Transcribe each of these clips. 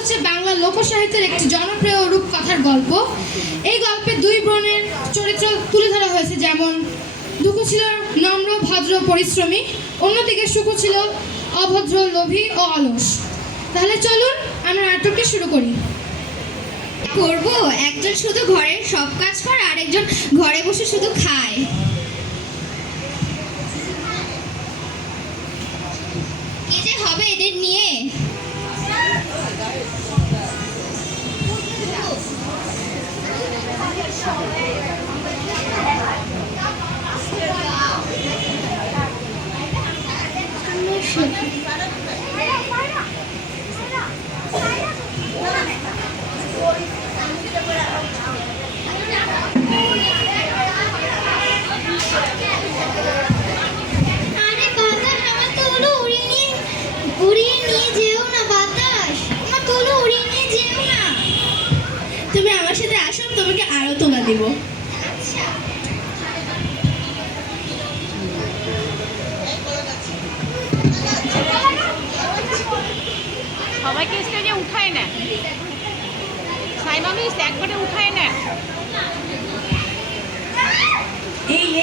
হচ্ছে বাংলা লোকসাহিত্যের একটি জনপ্রিয় রূপকথার গল্প। এই গল্পে দুই বোনের চরিত্র তুলে ধরা হয়েছে, যেমন দুঃখু ছিল নম্র, ভদ্র, পরিশ্রমী, অন্যদিকে সুখু ছিল অভদ্র, লোভী ও অলস। তাহলে চলুন আমরা নাটকটি শুরু করি। করব, একজন শুধু ঘরের সব কাজ করে, আরেকজন ঘরে বসে শুধু খায়। কি যে হবে এদের নিয়ে। আরে বাতাস, আমার তুলো উড়িয়ে নিয়ে যেও না। বাতাস, আমার তুলো উড়িয়ে নিয়ে যেও না। তুমি আমার সাথে আসো, তোমাকে আরো তোলা দিব। আচ্ছা, সবাইকে স্টেজে উঠায় না, সাইমা মিস একবারে উঠায় না।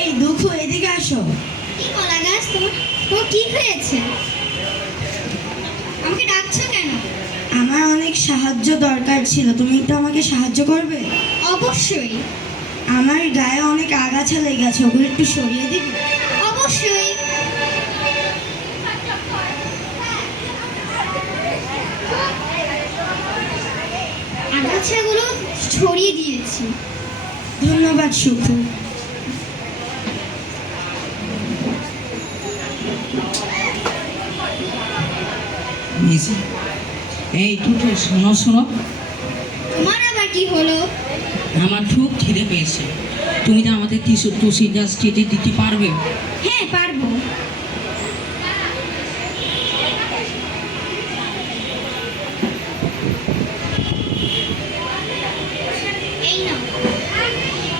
এই দুঃখু, এদিকে আসো। কি কলা গাছ, তোমার কি হয়েছে? আমাকে ডাকছো কেন? আমার অনেক সাহায্য দরকার ছিল, তুমি একটু আমাকে সাহায্য করবে? অবশ্যই। আমার গায়ে অনেক আগাছা লেগে গেছে, ওগুলো একটু সরিয়ে দিবে? অবশ্যই। আগাছাগুলো ছড়িয়ে দিয়েছি। ধন্যবাদ সুখু। মিসি, এই টুটু, শোনো শোনো, তোমার আবার কি হলো? আমার খুব খিদে পেয়েছে। তুমি তো আমাদের তুষিজা স্ট্রিটে দিতে পারবে? হ্যাঁ, পারবো।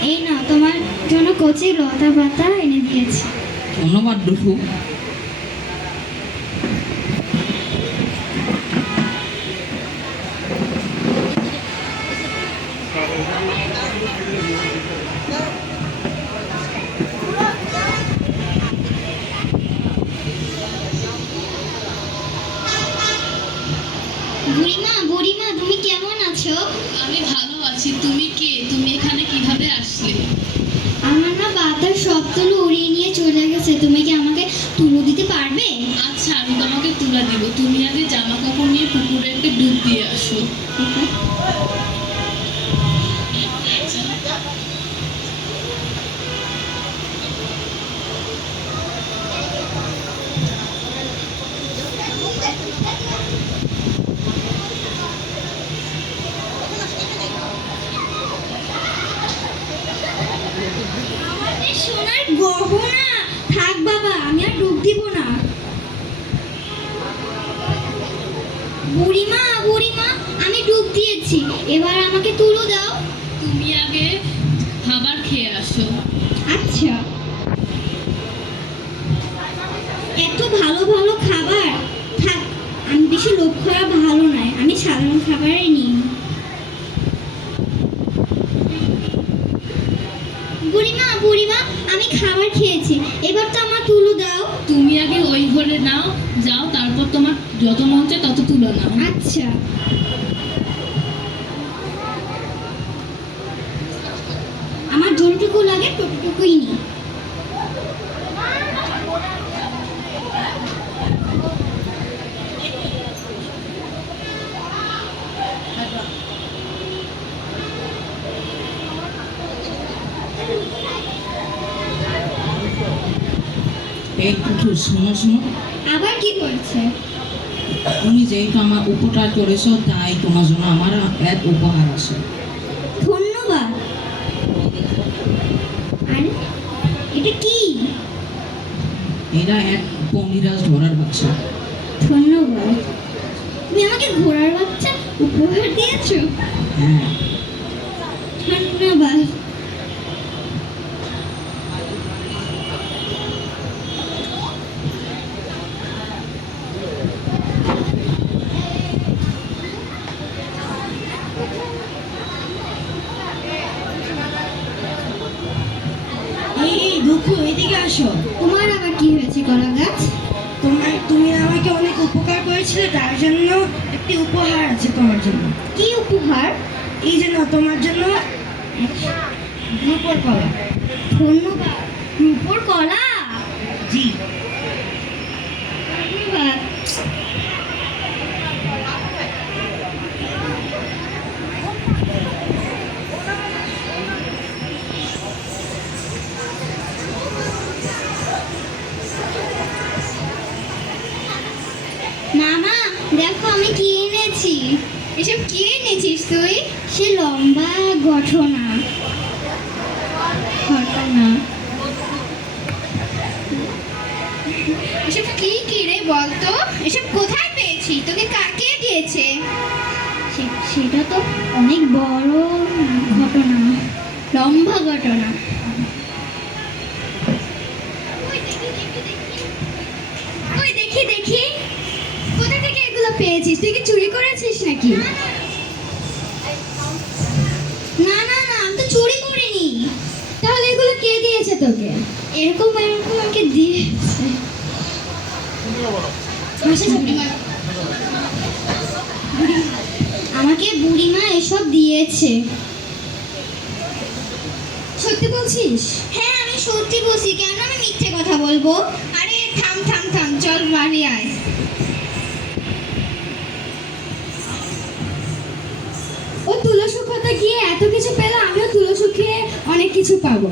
এই নাও তোমার জন্য কচি লতা পাতা এনে দিয়েছি। ধন্যবাদ দুঃখু। বুড়িমা, তুমি কেমন আছো? আমি ভালো আছি। তুমি কে? তুমি এখানে কিভাবে আসলে? আমার না বাতাস সব তুলো উড়িয়ে নিয়ে চলে গেছে। তুমি কি আমাকে তুলো দিতে পারবে? আচ্ছা, আমি তোমাকে তুলা দিব। তুমি আগে জামা কাপড় নিয়ে পুকুরে একটা ডুব দিয়ে আসো। আমাদের সোনার গহনা। থাক বাবা, আমি আর ডুব দিব না। বুড়িমা, আমি ডুব দিয়েছি, এবার আমাকে তুলো দাও। তুমি আগে খাবার খেয়ে আসো। আচ্ছা। এত ভালো ভালো খাবার, থাক, আমি বেশি লোভ করা ভালো নয়, আমি সাধারণ খাবারই নিই। বুড়িমা, আমি খাবার খেয়েছি, এবার তো আমার তুলো দাও। তুমি আগে ওই ঘরে নাও, যাও, তারপর তোমার যত মন চায় তত তুলো নাও। আচ্ছা। আমার যতটুকু লাগে ততটুকুই নিই। এই টুটু, শোনো শোনো, আবার কি করেছে? তুমি যেহেতু আমার উপকার করেছো, তাই তোমার জন্য আমার এক উপহার আছে। ধন্যবাদ। আরে এটা কি? এটা এক পঙ্গিরাজ ঘোড়ার বাচ্চা। ধন্যবাদ। তুমি আমাকে ঘোড়ার বাচ্চা উপহার দিয়েছো? হ্যাঁ, ধন্যবাদ। আসো। তোমার আবার কি হয়েছে কলা গাছ? তুমি আমাকে অনেক উপকার করেছিলে, তার জন্য একটি উপহার আছে তোমার জন্য। কি উপহার? এই যে নাও, তোমার জন্য রূপোর কলা। ধন্যবাদ। রূপোর কলা? জি। ধন্যবাদ। মামা দেখো আমি কি এনেছি। এসব কি এনেছিস তুই? সে লম্বা ঘটনা। এসব কি কি রে বলতো? এসব কোথায় পেয়েছিস? তোকে কাকে দিয়েছে? সেটা তো অনেক বড় ঘটনা, লম্বা ঘটনা। ওই দেখি দেখি, কোথা থেকে এগুলো পেয়েছিস? তুই কি চুরি করেছিস নাকি? না না না, আমি তো চুরি করিনি। তাহলে এগুলো কে দিয়েছে তোকে? এরকম এরকম আমাকে দিয়েছে। আমাকে বুড়িমা এসব দিয়েছে। সত্যি বলছিস? হ্যাঁ আমি সত্যি বলছি, কেন আমি মিথ্যে কথা বলবো? আরে থাম থাম থাম, চল বাড়ি আয়। ও তুলো শুকাতে গিয়ে এত কিছু পেল, আমিও তুলো শুকিয়ে অনেক কিছু পাবো।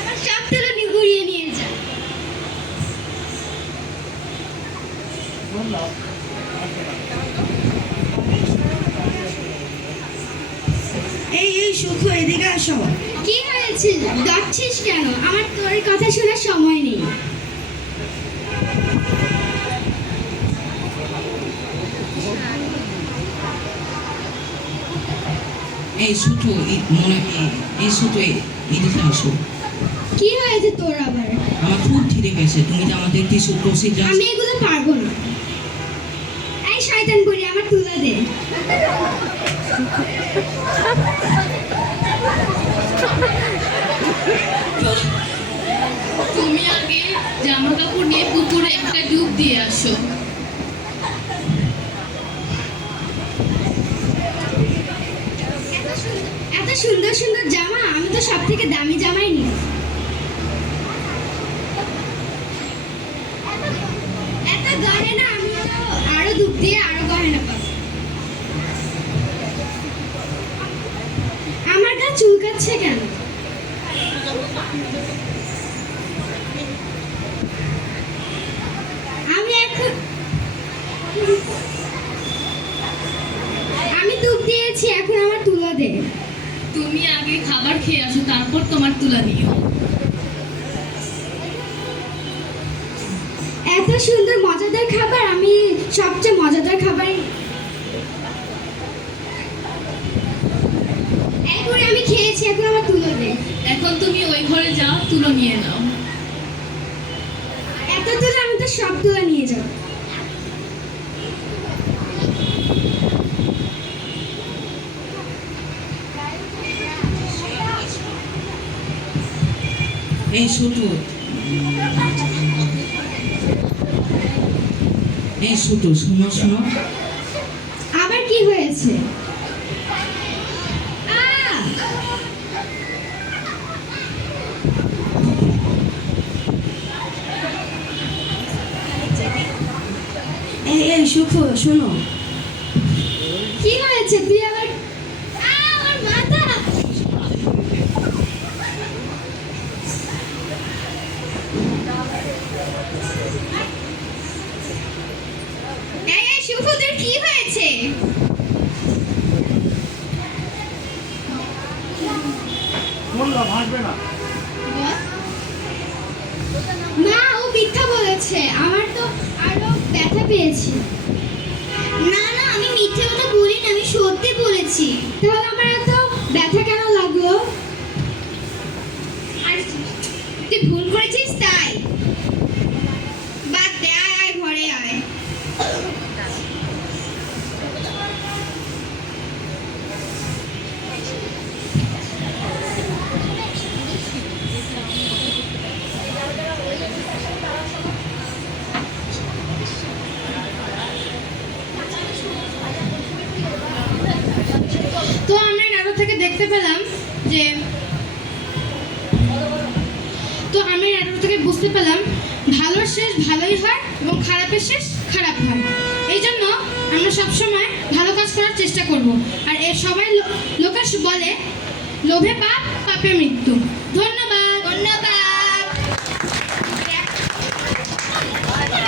আমার সব তুলো গুড়িয়ে নিয়ে যা। এই সুখ, এদিকে আসো। কি হয়েছে? ডাকছিস কেন? আমার তোর কথা শোনার সময় নেই। এই শুধু এই শুধু এদিকে আসো। কি হয়েছে তোর আবার? আমার খুব খিদে পেয়েছে, তুমি যে আমাদের টিস্যু প্রসিজার। আমি এগুলো পারবো না। এই শয়তান বুড়ি, আমার তুলা দে। তুমি আগে জামা কাপড় নিয়ে পুকুরে একটা ডুব দিয়ে আসো। এত সুন্দর সুন্দর জামা, আমি তো সব থেকে দামি জামাই নিই। এত গয়না, আমি তো আরো ডুব দিয়ে আরো গয়না পাবো। আমার গা চুলকাচ্ছে কেন? আমি ডুব দিয়েছি, এখন আমার তুলা দে। তুমি আগে খাবার খেয়ে আসো, তারপর তোমার তুলা নিও। এত সুন্দর মজাদার খাবার, আমি সবচেয়ে মজাদার খাবার এখন আমি খেয়েছি, এখন আমার তুলো দে। এখন তুমি ওই ঘরে যাও, তুলো নিয়ে নাও। এত তুলো, আমি তো সব তুলো নিয়ে যাব। এই শুধু শোনো শোনো। আবার কি হয়েছে? এই সুখ, শোনো। কি হয়েছে? তুই আবার আমার মাথা। এই শুভ, তোর কি হয়েছে? মা, ও মিথ্যা বলেছে, আমার তো আরো ব্যথা পেয়েছি। না না, আমি মিথ্যে কথা বলিনি, আমি সত্যি বলেছি। তাহলে আমার এত ব্যথা কেন লাগলো? আর তুই ভুল করেছিস তাই? বাদ দে, আয় আয় ঘরে আয়। বুঝতে পেলাম ভালোর শেষ ভালোই হয় এবং খারাপের শেষ খারাপ হয়। এই জন্য আমরা সবসময় ভালো কাজ করার চেষ্টা করব। আর এর সবাই লোকে বলে লোভে পাপ, পাপে মৃত্যু। ধন্যবাদ। ধন্যবাদ।